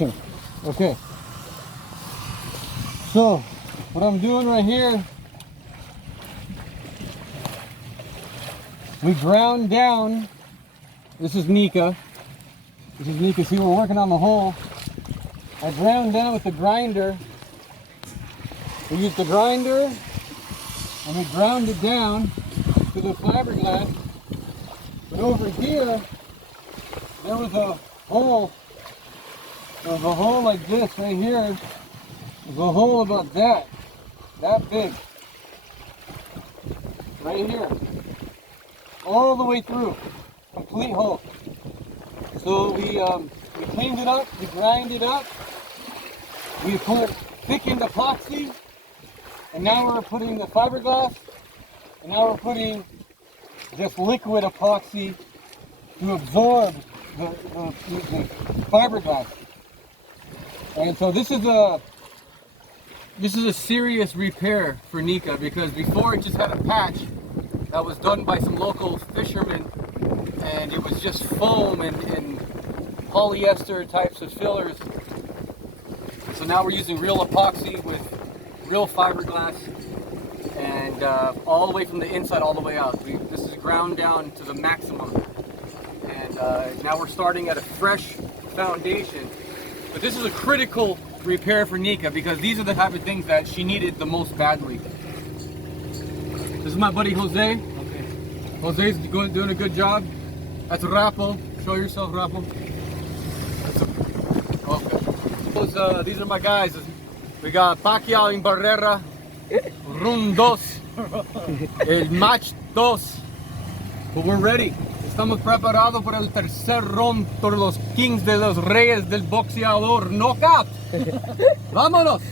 action. Okay. So, what I'm doing right here, we ground down. This is Nika. See, we're working on the hole. I ground down with the grinder. We used the grinder and we ground it down to the fiberglass. But over here, there was a hole. There was a hole like this right here. There's a hole about that big. Right here. All the way through. Complete hole. So we cleaned it up, we grind it up, we put thickened epoxy, and now we're putting the fiberglass, and now we're putting just liquid epoxy to absorb the fiberglass. And so this is a serious repair for Nika, because before it just had a patch that was done by some local fishermen, and it was just foam and polyester types of fillers. So now we're using real epoxy with real fiberglass, and all the way from the inside all the way out. This is ground down to the maximum, and now we're starting at a fresh foundation. But this is a critical repair for Nika, because these are the type of things that she needed the most badly. This is my buddy Jose. Okay. Jose's doing a good job. That's Rapo. Show yourself, Rapo. Okay. These are my guys. We got Pacquiao in Barrera, Room 2, el Match 2. But we're ready. Estamos preparados para el tercer round por los kings de los reyes del boxeador. Knockout. Vámonos.